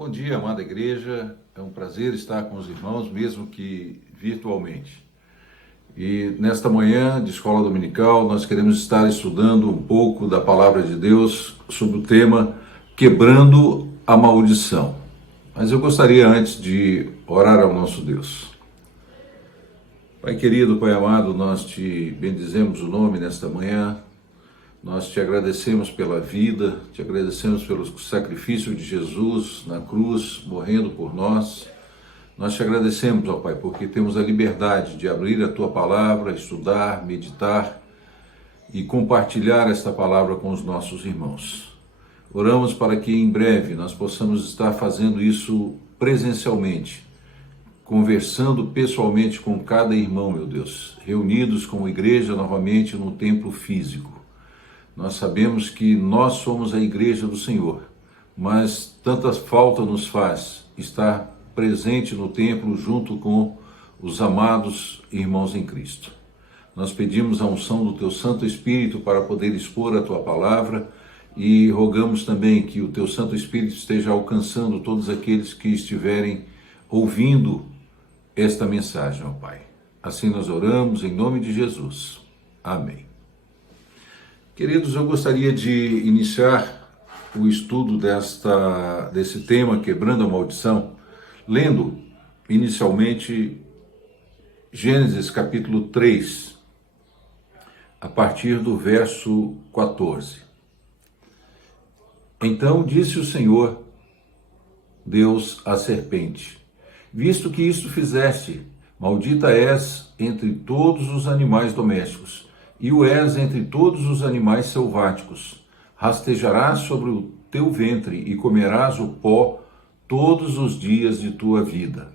Bom dia, amada igreja. É um prazer estar com os irmãos, mesmo que virtualmente. E nesta manhã de escola dominical, nós queremos estar estudando um pouco da palavra de Deus sobre o tema Quebrando a Maldição. Mas eu gostaria antes de orar ao nosso Deus. Pai querido, Pai amado, nós te bendizemos o nome nesta manhã. Nós te agradecemos pela vida, te agradecemos pelo sacrifício de Jesus na cruz, morrendo por nós. Nós te agradecemos, ó Pai, porque temos a liberdade de abrir a Tua palavra, estudar, meditar e compartilhar esta palavra com os nossos irmãos. Oramos para que em breve nós possamos estar fazendo isso presencialmente, conversando pessoalmente com cada irmão, meu Deus, reunidos como igreja novamente no templo físico. Nós sabemos que nós somos a igreja do Senhor, mas tanta falta nos faz estar presente no templo junto com os amados irmãos em Cristo. Nós pedimos a unção do Teu Santo Espírito para poder expor a Tua palavra e rogamos também que o Teu Santo Espírito esteja alcançando todos aqueles que estiverem ouvindo esta mensagem, ó Pai. Assim nós oramos em nome de Jesus. Amém. Queridos, eu gostaria de iniciar o estudo desse tema, Quebrando a Maldição, lendo inicialmente Gênesis capítulo 3, a partir do verso 14. Então disse o Senhor, Deus, à serpente: visto que isto fizeste, maldita és entre todos os animais domésticos, e o és entre todos os animais selváticos. Rastejarás sobre o teu ventre e comerás o pó todos os dias de tua vida.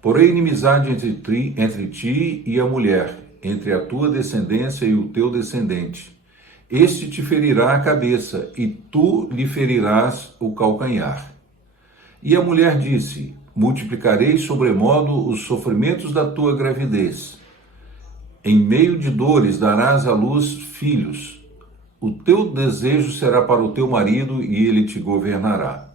Porém inimizade entre ti e a mulher, entre a tua descendência e o teu descendente. Este te ferirá a cabeça, e tu lhe ferirás o calcanhar. E a mulher disse: multiplicarei sobremodo os sofrimentos da tua gravidez. Em meio de dores darás à luz filhos. O teu desejo será para o teu marido e ele te governará.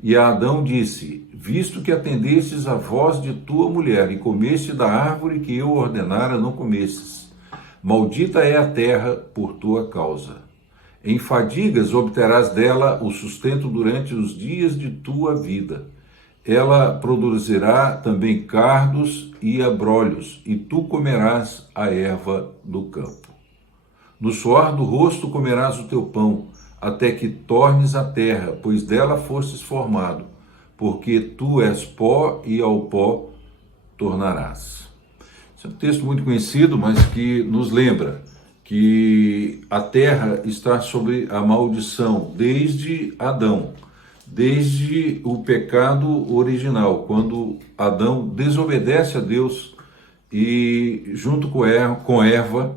E a Adão disse: visto que atendestes à voz de tua mulher e comeste da árvore que eu ordenara não comestes, maldita é a terra por tua causa. Em fadigas obterás dela o sustento durante os dias de tua vida. Ela produzirá também cardos e abrolhos, e tu comerás a erva do campo. No suor do rosto comerás o teu pão, até que tornes a terra, pois dela fostes formado, porque tu és pó e ao pó tornarás. Esse é um texto muito conhecido, mas que nos lembra que a terra está sob a maldição desde Adão. Desde o pecado original, quando Adão desobedece a Deus e junto com Eva,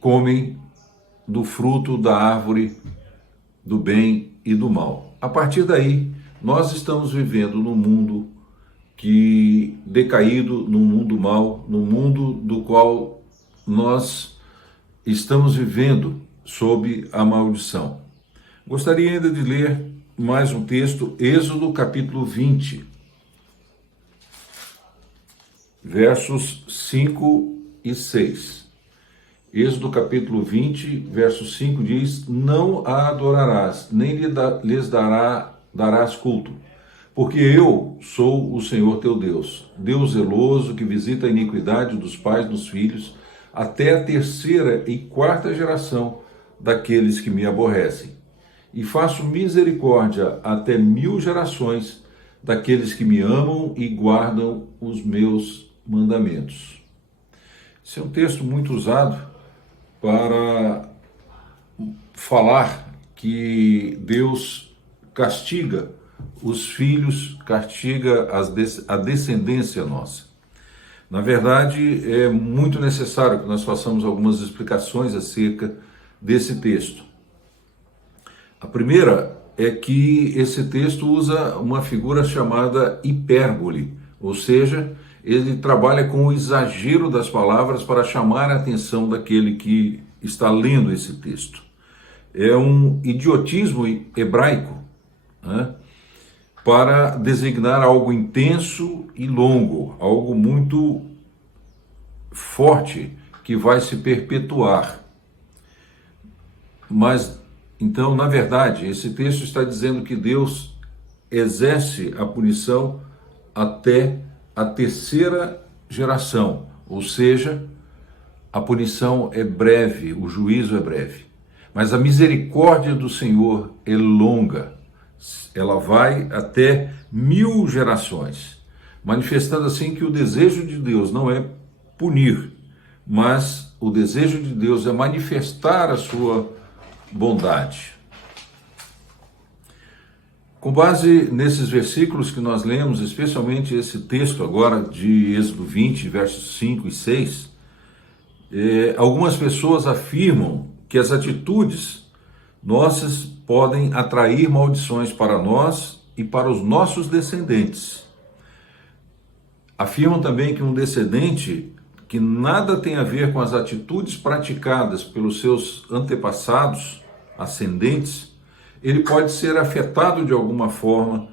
comem do fruto da árvore do bem e do mal. A partir daí, nós estamos vivendo num mundo que decaído, num mundo mau, num mundo do qual nós estamos vivendo sob a maldição. Gostaria ainda de ler mais um texto, Êxodo capítulo 20, versos 5 e 6. Êxodo capítulo 20, verso 5 diz: não a adorarás, nem lhes darás culto, porque eu sou o Senhor teu Deus, Deus zeloso que visita a iniquidade dos pais nos filhos, até a terceira e quarta geração daqueles que me aborrecem. E faço misericórdia até 1000 gerações daqueles que me amam e guardam os meus mandamentos. Esse é um texto muito usado para falar que Deus castiga os filhos, castiga a descendência nossa. Na verdade, é muito necessário que nós façamos algumas explicações acerca desse texto. A primeira é que esse texto usa uma figura chamada hipérbole, ou seja, ele trabalha com o exagero das palavras para chamar a atenção daquele que está lendo esse texto. É um idiotismo hebraico né, para designar algo intenso e longo, algo muito forte que vai se perpetuar. Mas, então, na verdade, esse texto está dizendo que Deus exerce a punição até a terceira geração, ou seja, a punição é breve, o juízo é breve. Mas a misericórdia do Senhor é longa, ela vai até 1000 gerações, manifestando assim que o desejo de Deus não é punir, mas o desejo de Deus é manifestar a sua bondade. Com base nesses versículos que nós lemos, especialmente esse texto agora de Êxodo 20, versos 5 e 6, algumas pessoas afirmam que as atitudes nossas podem atrair maldições para nós e para os nossos descendentes. Afirmam também que um descendente que nada tem a ver com as atitudes praticadas pelos seus antepassados, ascendentes, ele pode ser afetado de alguma forma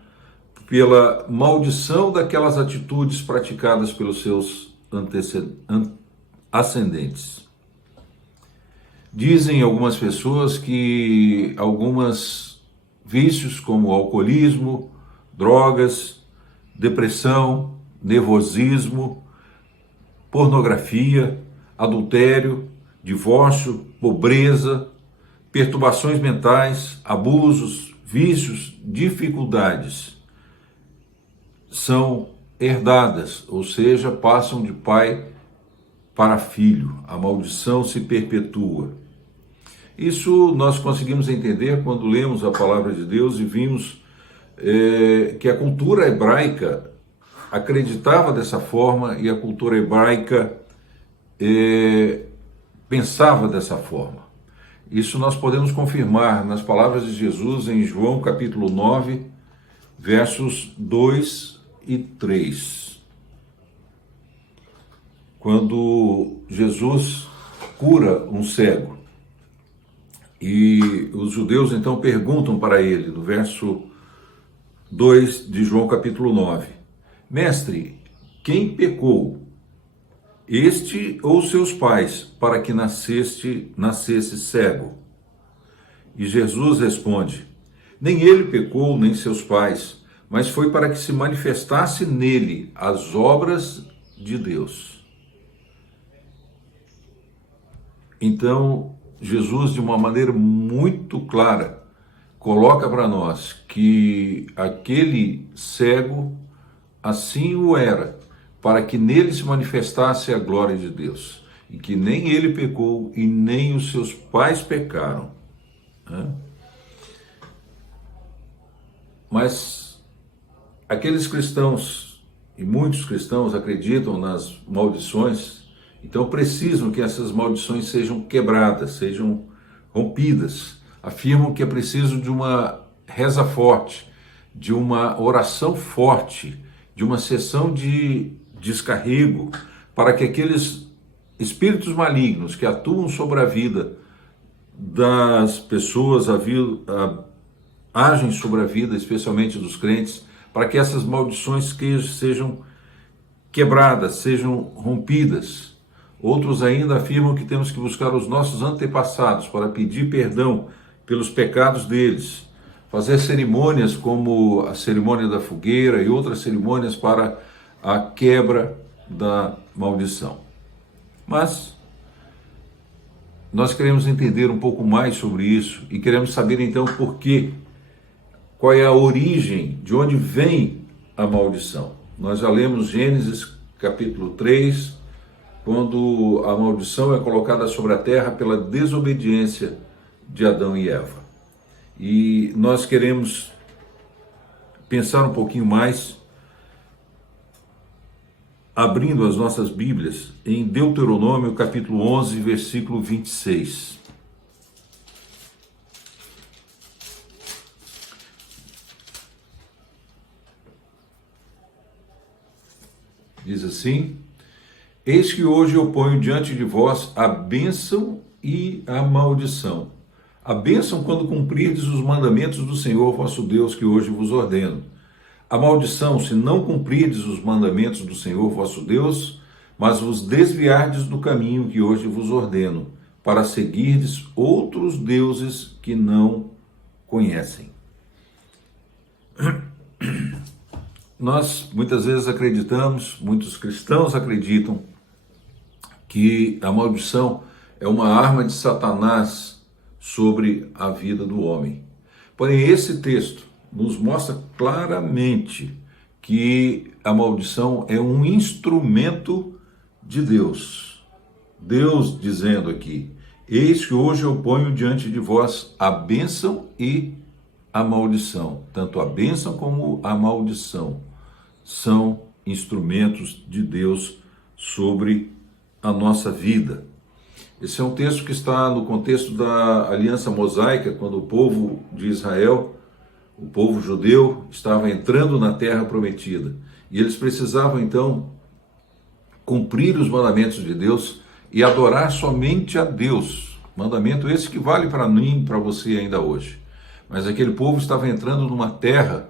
pela maldição daquelas atitudes praticadas pelos seus ascendentes. Dizem algumas pessoas que alguns vícios como alcoolismo, drogas, depressão, nervosismo, pornografia, adultério, divórcio, pobreza, perturbações mentais, abusos, vícios, dificuldades são herdadas, ou seja, passam de pai para filho. A maldição se perpetua. Isso nós conseguimos entender quando lemos a palavra de Deus e vimos que a cultura hebraica acreditava dessa forma e a cultura hebraica pensava dessa forma. Isso nós podemos confirmar nas palavras de Jesus em João capítulo 9, versos 2 e 3. Quando Jesus cura um cego e os judeus então perguntam para ele, no verso 2 de João capítulo 9, Mestre, quem pecou, este ou seus pais, para que nascesse cego? E Jesus responde, nem ele pecou, nem seus pais, mas foi para que se manifestasse nele as obras de Deus. Então, Jesus, de uma maneira muito clara, coloca para nós que aquele cego assim o era, para que nele se manifestasse a glória de Deus, e que nem ele pecou e nem os seus pais pecaram. Mas aqueles cristãos, e muitos cristãos acreditam nas maldições, então precisam que essas maldições sejam quebradas, sejam rompidas. Afirmam que é preciso de uma reza forte, de uma oração forte, de uma sessão de descarrego, para que aqueles espíritos malignos que atuam sobre a vida das pessoas, agem sobre a vida, especialmente dos crentes, para que essas maldições sejam quebradas, sejam rompidas. Outros ainda afirmam que temos que buscar os nossos antepassados para pedir perdão pelos pecados deles, fazer cerimônias como a cerimônia da fogueira e outras cerimônias para a quebra da maldição. Mas nós queremos entender um pouco mais sobre isso e queremos saber então por quê, qual é a origem, de onde vem a maldição. Nós já lemos Gênesis capítulo 3, quando a maldição é colocada sobre a terra pela desobediência de Adão e Eva. E nós queremos pensar um pouquinho mais, abrindo as nossas Bíblias em Deuteronômio capítulo 11, versículo 26. Diz assim, eis que hoje eu ponho diante de vós a bênção e a maldição. A bênção quando cumprirdes os mandamentos do Senhor vosso Deus, que hoje vos ordeno. A maldição, se não cumprirdes os mandamentos do Senhor vosso Deus, mas vos desviardes do caminho que hoje vos ordeno, para seguirdes outros deuses que não conhecem. Nós muitas vezes acreditamos, muitos cristãos acreditam, que a maldição é uma arma de Satanás sobre a vida do homem. Porém, esse texto nos mostra claramente que a maldição é um instrumento de Deus. Deus dizendo aqui: eis que hoje eu ponho diante de vós a bênção e a maldição. Tanto a bênção como a maldição são instrumentos de Deus sobre a nossa vida. Esse é um texto que está no contexto da aliança mosaica, quando o povo de Israel, o povo judeu, estava entrando na terra prometida. E eles precisavam, então, cumprir os mandamentos de Deus e adorar somente a Deus. Mandamento esse que vale para mim e para você ainda hoje. Mas aquele povo estava entrando numa terra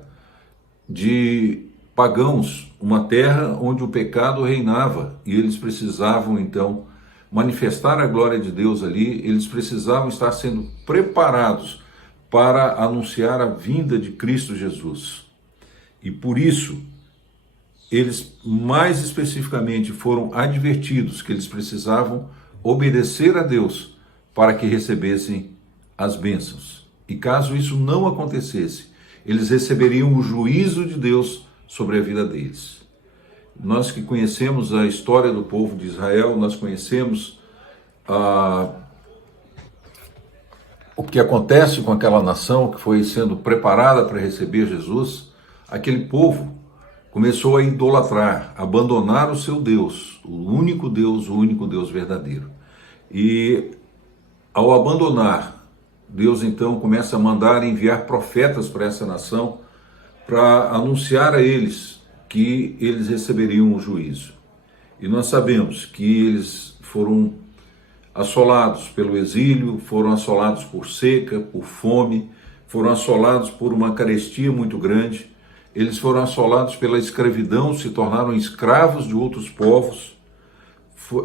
de pagãos, uma terra onde o pecado reinava, e eles precisavam então manifestar a glória de Deus ali, eles precisavam estar sendo preparados para anunciar a vinda de Cristo Jesus. E por isso, eles mais especificamente foram advertidos que eles precisavam obedecer a Deus para que recebessem as bênçãos. E caso isso não acontecesse, eles receberiam o juízo de Deus sobre a vida deles. Nós que conhecemos a história do povo de Israel, nós conhecemos o que acontece com aquela nação que foi sendo preparada para receber Jesus. Aquele povo começou a idolatrar, a abandonar o seu Deus, o único Deus verdadeiro. E ao abandonar, Deus então começa a mandar enviar profetas para essa nação, para anunciar a eles que eles receberiam o juízo. E nós sabemos que eles foram assolados pelo exílio, foram assolados por seca, por fome, foram assolados por uma carestia muito grande, eles foram assolados pela escravidão, se tornaram escravos de outros povos,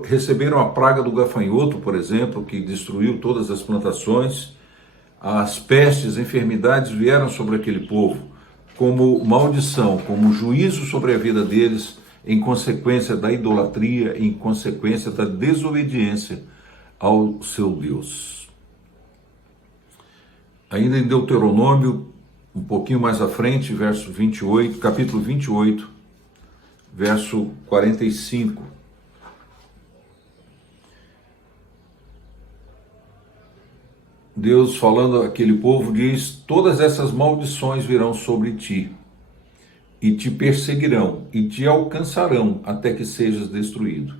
receberam a praga do gafanhoto, por exemplo, que destruiu todas as plantações. As pestes, enfermidades vieram sobre aquele povo como maldição, como juízo sobre a vida deles, em consequência da idolatria, em consequência da desobediência ao seu Deus. Ainda em Deuteronômio, um pouquinho mais à frente, verso 28, capítulo 28, verso 45. Deus, falando àquele povo, diz: todas essas maldições virão sobre ti, e te perseguirão, e te alcançarão, até que sejas destruído.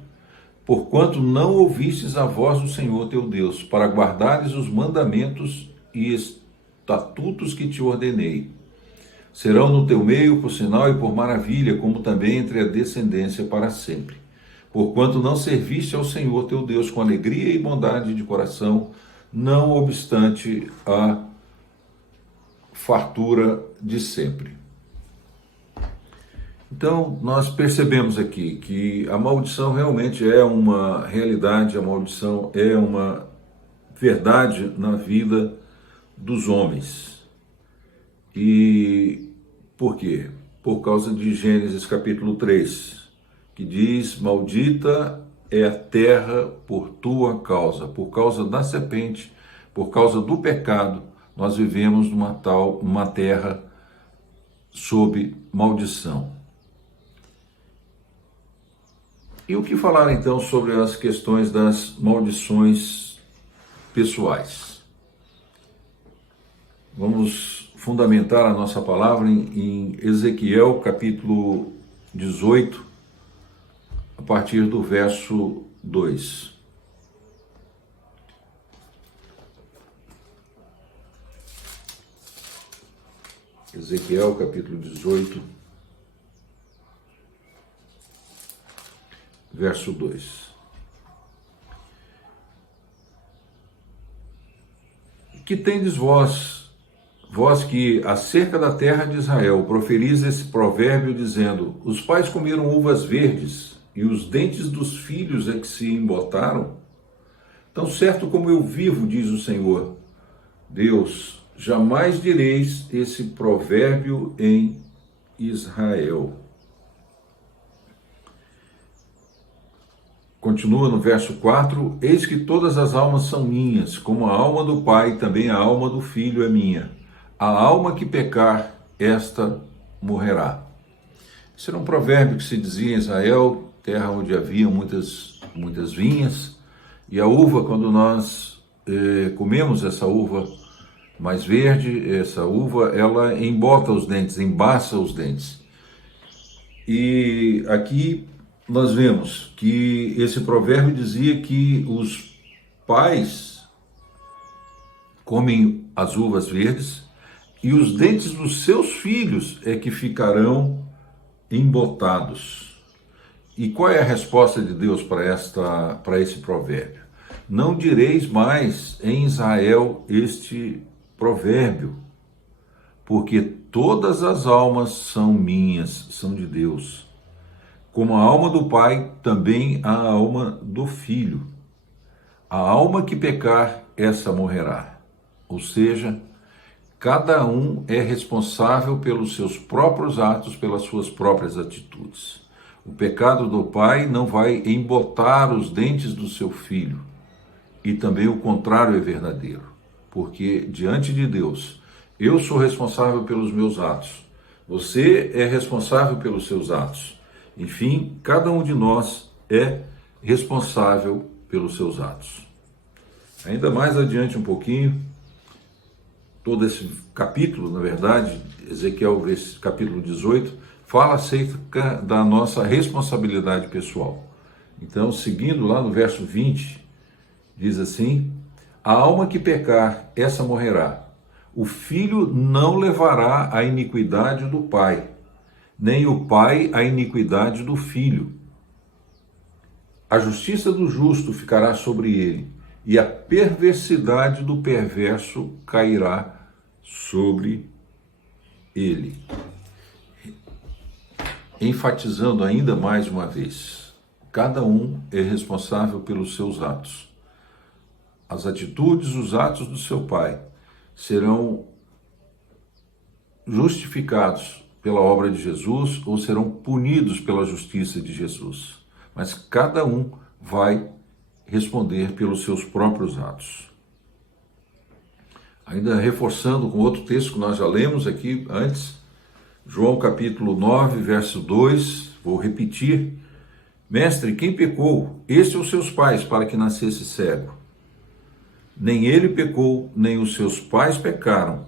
Porquanto não ouvistes a voz do Senhor teu Deus, para guardares os mandamentos e estatutos que te ordenei. Serão no teu meio por sinal e por maravilha, como também entre a descendência para sempre. Porquanto não serviste ao Senhor teu Deus com alegria e bondade de coração, não obstante a fartura de sempre. Então, nós percebemos aqui que a maldição realmente é uma realidade, a maldição é uma verdade na vida dos homens. E por quê? Por causa de Gênesis capítulo 3, que diz: maldita é a terra por tua causa, por causa da serpente, por causa do pecado, nós vivemos uma terra sob maldição. E o que falar então sobre as questões das maldições pessoais? Vamos fundamentar a nossa palavra em Ezequiel capítulo 18, a partir do verso 2. Ezequiel capítulo 18, verso 2. que tendes vós, vós que acerca da terra de Israel proferis esse provérbio dizendo, os pais comeram uvas verdes e os dentes dos filhos é que se embotaram? Tão certo como eu vivo, diz o Senhor, Deus, jamais direis esse provérbio em Israel. Continua no verso 4, eis que todas as almas são minhas, como a alma do Pai, também a alma do Filho é minha. A alma que pecar, esta morrerá. Esse era um provérbio que se dizia em Israel, terra onde havia muitas vinhas, e a uva, quando nós comemos essa uva mais verde, essa uva, ela embota os dentes, embaça os dentes. E aqui nós vemos que esse provérbio dizia que os pais comem as uvas verdes e os dentes dos seus filhos é que ficarão embotados. E qual é a resposta de Deus para esse provérbio? Não direis mais em Israel este provérbio, porque todas as almas são minhas, são de Deus. Como a alma do Pai, também a alma do Filho. A alma que pecar, essa morrerá. Ou seja, cada um é responsável pelos seus próprios atos, pelas suas próprias atitudes. O pecado do pai não vai embotar os dentes do seu filho. E também o contrário é verdadeiro. Porque diante de Deus, eu sou responsável pelos meus atos. Você é responsável pelos seus atos. Enfim, cada um de nós é responsável pelos seus atos. Ainda mais adiante um pouquinho, todo esse capítulo, na verdade, Ezequiel capítulo 18, fala acerca da nossa responsabilidade pessoal. Então, seguindo lá no verso 20, diz assim, a alma que pecar, essa morrerá. O filho não levará a iniquidade do pai, nem o pai a iniquidade do filho. A justiça do justo ficará sobre ele, e a perversidade do perverso cairá sobre ele. Enfatizando ainda mais uma vez, cada um é responsável pelos seus atos. As atitudes, os atos do seu pai serão justificados pela obra de Jesus ou serão punidos pela justiça de Jesus. Mas cada um vai responder pelos seus próprios atos. Ainda reforçando com outro texto que nós já lemos aqui antes, João capítulo 9, verso 2, vou repetir. Mestre, quem pecou? Este ou seus pais, para que nascesse cego? Nem ele pecou, nem os seus pais pecaram,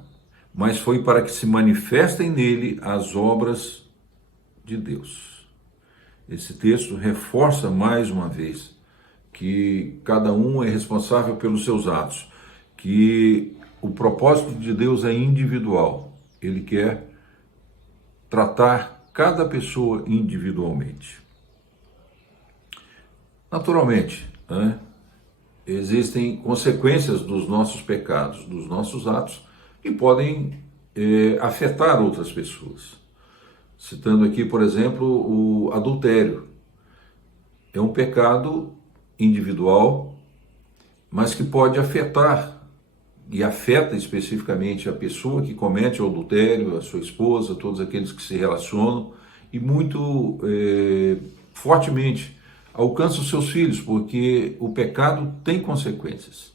mas foi para que se manifestem nele as obras de Deus. Esse texto reforça mais uma vez que cada um é responsável pelos seus atos, que o propósito de Deus é individual. Ele quer tratar cada pessoa individualmente. Naturalmente, existem consequências dos nossos pecados, dos nossos atos, que podem afetar outras pessoas. Citando aqui, por exemplo, o adultério. É um pecado individual, mas que pode afetar, e afeta especificamente a pessoa que comete o adultério, a sua esposa, todos aqueles que se relacionam, e muito fortemente alcança os seus filhos, porque o pecado tem consequências.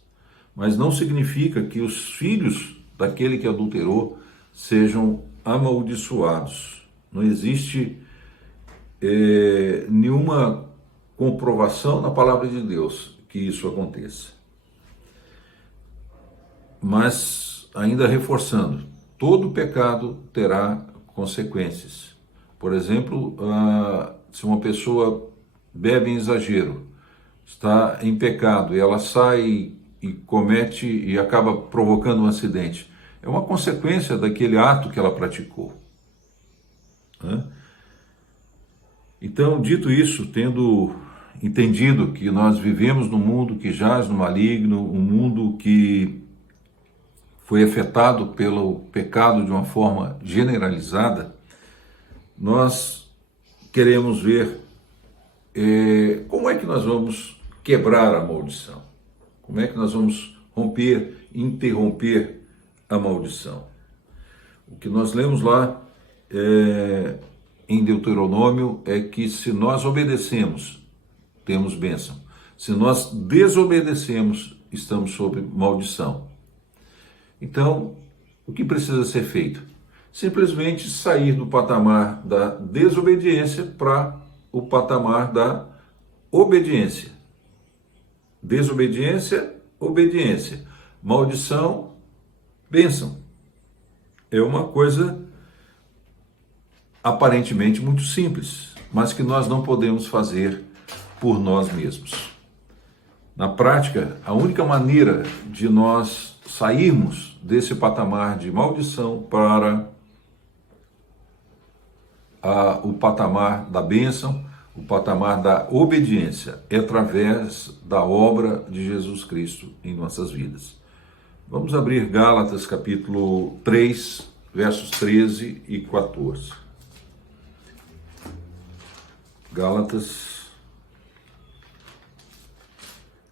Mas não significa que os filhos daquele que adulterou sejam amaldiçoados. Não existe nenhuma comprovação na palavra de Deus que isso aconteça. Mas, ainda reforçando, todo pecado terá consequências. Por exemplo, se uma pessoa bebe em exagero, está em pecado, e ela sai e comete e acaba provocando um acidente, é uma consequência daquele ato que ela praticou. Então, dito isso, tendo entendido que nós vivemos num mundo que jaz no maligno, um mundo que foi afetado pelo pecado de uma forma generalizada, nós queremos ver como é que nós vamos quebrar a maldição, como é que nós vamos interromper a maldição. O que nós lemos lá em Deuteronômio é que se nós obedecemos, temos bênção. Se nós desobedecemos, estamos sob maldição. Então, o que precisa ser feito? Simplesmente sair do patamar da desobediência para o patamar da obediência. Desobediência, obediência. Maldição, bênção. É uma coisa aparentemente muito simples, mas que nós não podemos fazer por nós mesmos. Na prática, a única maneira de nós sairmos desse patamar de maldição para o patamar da bênção, o patamar da obediência, é através da obra de Jesus Cristo em nossas vidas. Vamos abrir Gálatas capítulo 3, versos 13 e 14. Gálatas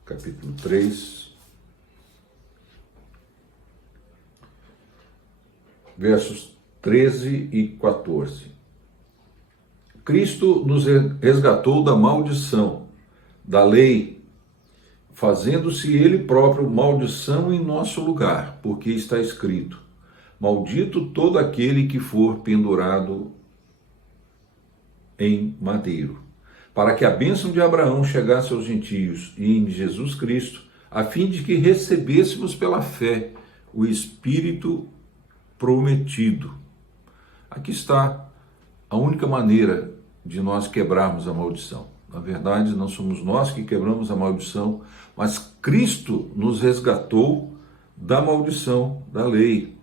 capítulo 3, versos 13 e 14. Cristo nos resgatou da maldição, da lei, fazendo-se Ele próprio maldição em nosso lugar, porque está escrito: maldito todo aquele que for pendurado em madeiro, para que a bênção de Abraão chegasse aos gentios e em Jesus Cristo, a fim de que recebêssemos pela fé o Espírito prometido. Aqui está a única maneira de nós quebrarmos a maldição. Na verdade, não somos nós que quebramos a maldição, mas Cristo nos resgatou da maldição da lei,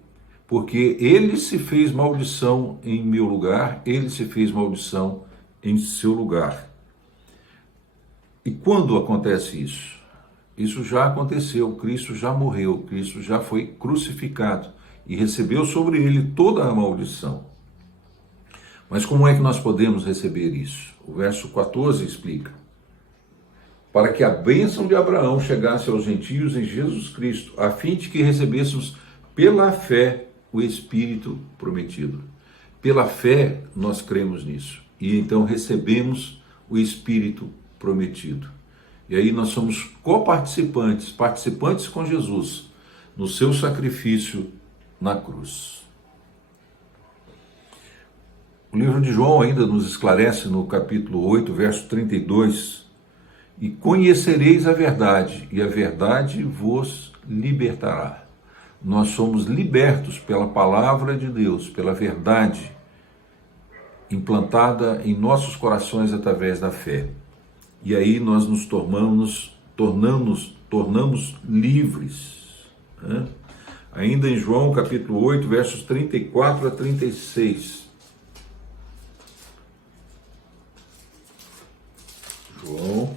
porque Ele se fez maldição em meu lugar, Ele se fez maldição em seu lugar. E quando acontece isso? Isso já aconteceu, Cristo já morreu, Cristo já foi crucificado e recebeu sobre Ele toda a maldição. Mas como é que nós podemos receber isso? O verso 14 explica: para que a bênção de Abraão chegasse aos gentios em Jesus Cristo, a fim de que recebêssemos pela fé o Espírito prometido. Pela fé nós cremos nisso e então recebemos o Espírito prometido. E aí nós somos coparticipantes, participantes com Jesus no seu sacrifício na cruz. O livro de João ainda nos esclarece no capítulo 8, verso 32, e conhecereis a verdade, e a verdade vos libertará. Nós somos libertos pela palavra de Deus, pela verdade implantada em nossos corações através da fé. E aí nós nos tornamos livres. Né? Ainda em João capítulo 8, versos 34 a 36. João,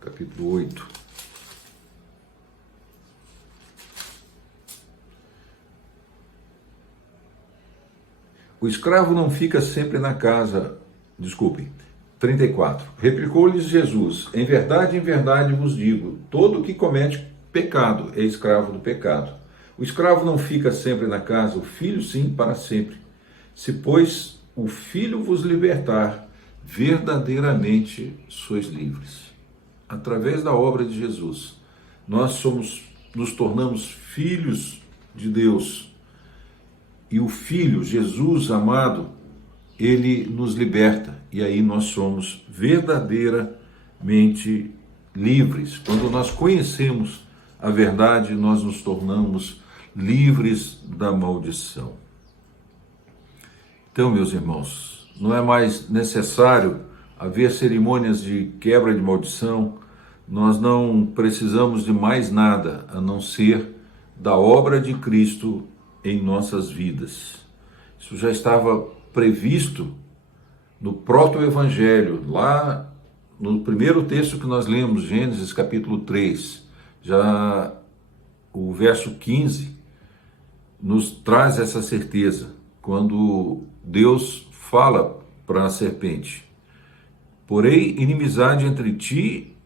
capítulo 8. O escravo não fica sempre na casa, 34. Replicou-lhes Jesus: em verdade vos digo, todo que comete pecado é escravo do pecado. O escravo não fica sempre na casa, o filho sim, para sempre. Se, pois, o Filho vos libertar, verdadeiramente sois livres. Através da obra de Jesus, nós nos tornamos filhos de Deus. E o Filho, Jesus amado, Ele nos liberta. E aí nós somos verdadeiramente livres. Quando nós conhecemos a verdade, nós nos tornamos livres da maldição. Então, meus irmãos, não é mais necessário haver cerimônias de quebra de maldição, nós não precisamos de mais nada a não ser da obra de Cristo em nossas vidas. Isso já estava previsto no proto-evangelho, lá no primeiro texto que nós lemos, Gênesis capítulo 3. Já o verso 15 nos traz essa certeza, quando Deus fala para a serpente: porém inimizade entre ti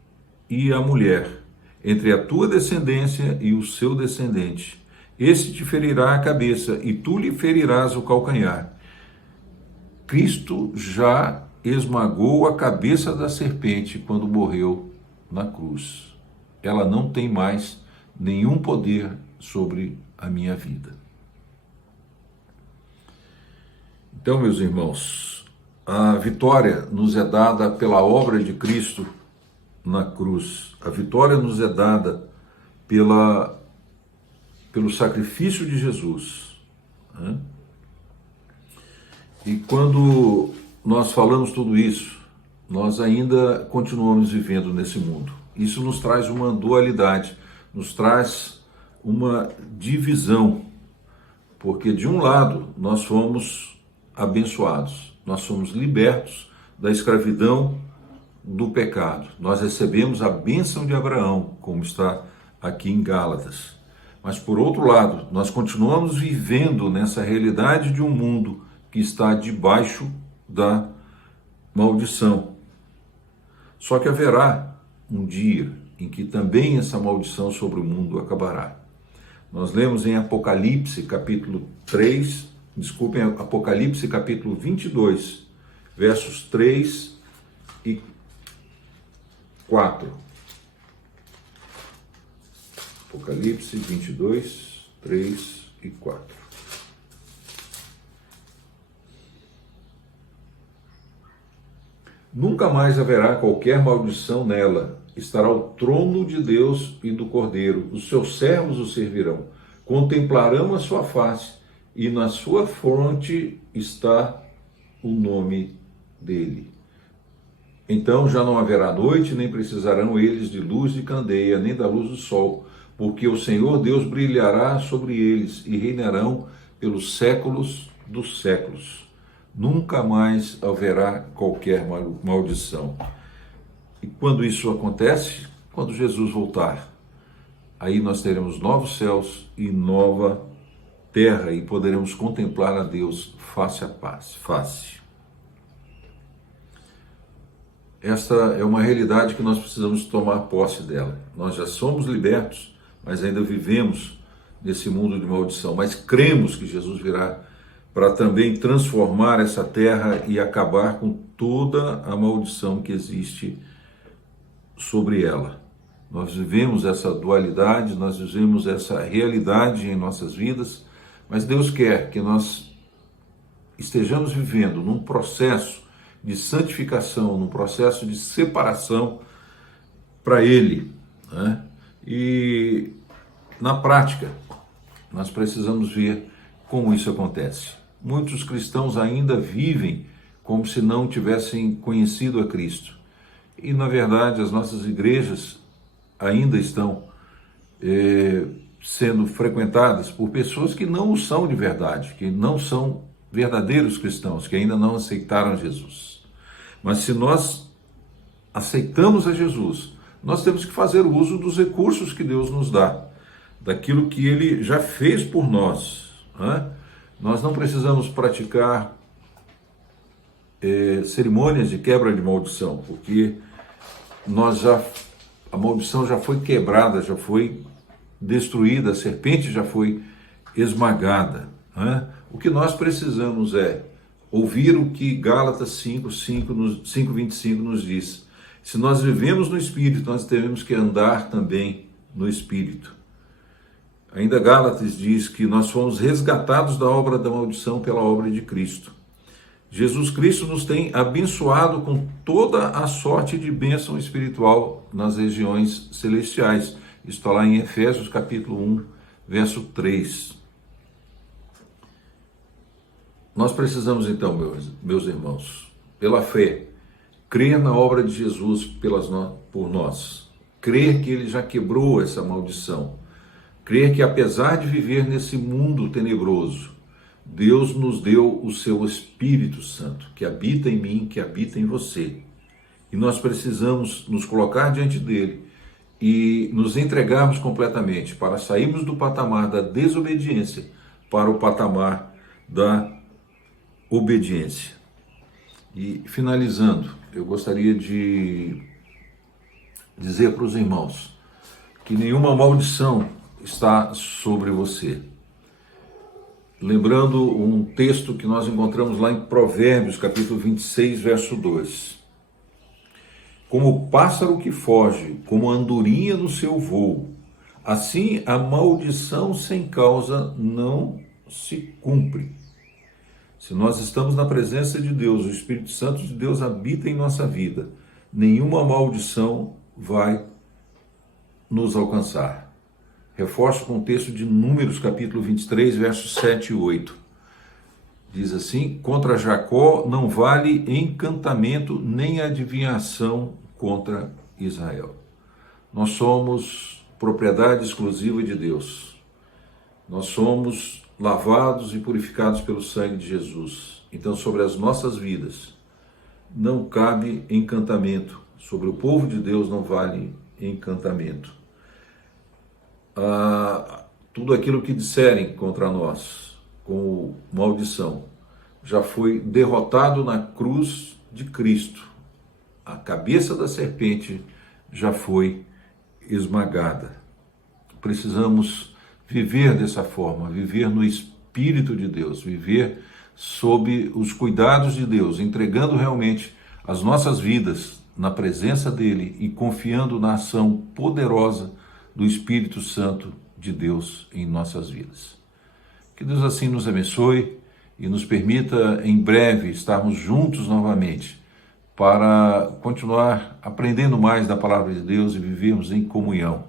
e a mulher, entre a tua descendência e o seu descendente. Este te ferirá a cabeça e tu lhe ferirás o calcanhar. Cristo já esmagou a cabeça da serpente quando morreu na cruz. Ela não tem mais nenhum poder sobre a minha vida. Então, meus irmãos, a vitória nos é dada pela obra de Cristo na cruz. A vitória nos é dada pelo sacrifício de Jesus, né? E quando nós falamos tudo isso, nós ainda continuamos vivendo nesse mundo. Isso nos traz uma dualidade, nos traz uma divisão, porque de um lado nós fomos abençoados, nós somos libertos da escravidão do pecado. Nós recebemos a bênção de Abraão, como está aqui em Gálatas. Mas por outro lado, nós continuamos vivendo nessa realidade de um mundo que está debaixo da maldição. Só que haverá um dia em que também essa maldição sobre o mundo acabará. Nós lemos em Apocalipse capítulo 22, versos 3 e 4. Apocalipse 22, 3 e 4. Nunca mais haverá qualquer maldição nela. Estará o trono de Deus e do Cordeiro. Os seus servos o servirão. Contemplarão a sua face e na sua fronte está o nome dele. Então já não haverá noite, nem precisarão eles de luz de candeia, nem da luz do sol, porque o Senhor Deus brilhará sobre eles e reinarão pelos séculos dos séculos. Nunca mais haverá qualquer maldição. E quando isso acontece, quando Jesus voltar, aí nós teremos novos céus e nova terra e poderemos contemplar a Deus face a face. Esta é uma realidade que nós precisamos tomar posse dela. Nós já somos libertos, mas ainda vivemos nesse mundo de maldição. Mas cremos que Jesus virá para também transformar essa terra e acabar com toda a maldição que existe sobre ela. Nós vivemos essa dualidade, nós vivemos essa realidade em nossas vidas, mas Deus quer que nós estejamos vivendo num processo de santificação, num processo de separação para Ele, né? E na prática, nós precisamos ver como isso acontece. Muitos cristãos ainda vivem como se não tivessem conhecido a Cristo. E, na verdade, as nossas igrejas ainda estão sendo frequentadas por pessoas que não o são de verdade, que não são verdadeiros cristãos, que ainda não aceitaram Jesus. Mas se nós aceitamos a Jesus, nós temos que fazer uso dos recursos que Deus nos dá, daquilo que Ele já fez por nós, né? Nós não precisamos praticar cerimônias de quebra de maldição, porque a maldição já foi quebrada, já foi destruída, a serpente já foi esmagada, né? O que nós precisamos é ouvir o que Gálatas 5:25 nos diz. Se nós vivemos no Espírito, nós devemos que andar também no Espírito. Ainda Gálatas diz que nós fomos resgatados da obra da maldição pela obra de Cristo. Jesus Cristo nos tem abençoado com toda a sorte de bênção espiritual nas regiões celestiais. Isso está lá em Efésios capítulo 1, verso 3. Nós precisamos então, meus irmãos, pela fé, crer na obra de Jesus por nós, crer que Ele já quebrou essa maldição, crer que apesar de viver nesse mundo tenebroso, Deus nos deu o seu Espírito Santo, que habita em mim, que habita em você. E nós precisamos nos colocar diante dele e nos entregarmos completamente para sairmos do patamar da desobediência para o patamar da obediência. E finalizando, eu gostaria de dizer para os irmãos que nenhuma maldição está sobre você. Lembrando um texto que nós encontramos lá em Provérbios, capítulo 26, verso 2. Como o pássaro que foge, como a andorinha no seu voo, assim a maldição sem causa não se cumpre. Se nós estamos na presença de Deus, o Espírito Santo de Deus habita em nossa vida, nenhuma maldição vai nos alcançar. Reforço com o texto de Números, capítulo 23, versos 7 e 8. Diz assim: contra Jacó não vale encantamento nem adivinhação contra Israel. Nós somos propriedade exclusiva de Deus. Nós somos lavados e purificados pelo sangue de Jesus. Então, sobre as nossas vidas, não cabe encantamento. Sobre o povo de Deus não vale encantamento. Tudo aquilo que disserem contra nós, com maldição, já foi derrotado na cruz de Cristo. A cabeça da serpente já foi esmagada. Precisamos viver dessa forma, viver no Espírito de Deus, viver sob os cuidados de Deus, entregando realmente as nossas vidas na presença dEle e confiando na ação poderosa do Espírito Santo de Deus em nossas vidas. Que Deus assim nos abençoe e nos permita em breve estarmos juntos novamente para continuar aprendendo mais da palavra de Deus e vivermos em comunhão.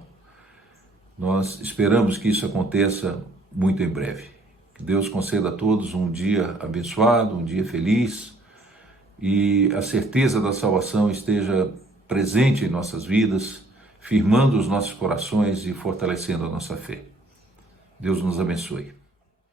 Nós esperamos que isso aconteça muito em breve. Que Deus conceda a todos um dia abençoado, um dia feliz e a certeza da salvação esteja presente em nossas vidas, firmando os nossos corações e fortalecendo a nossa fé. Deus nos abençoe.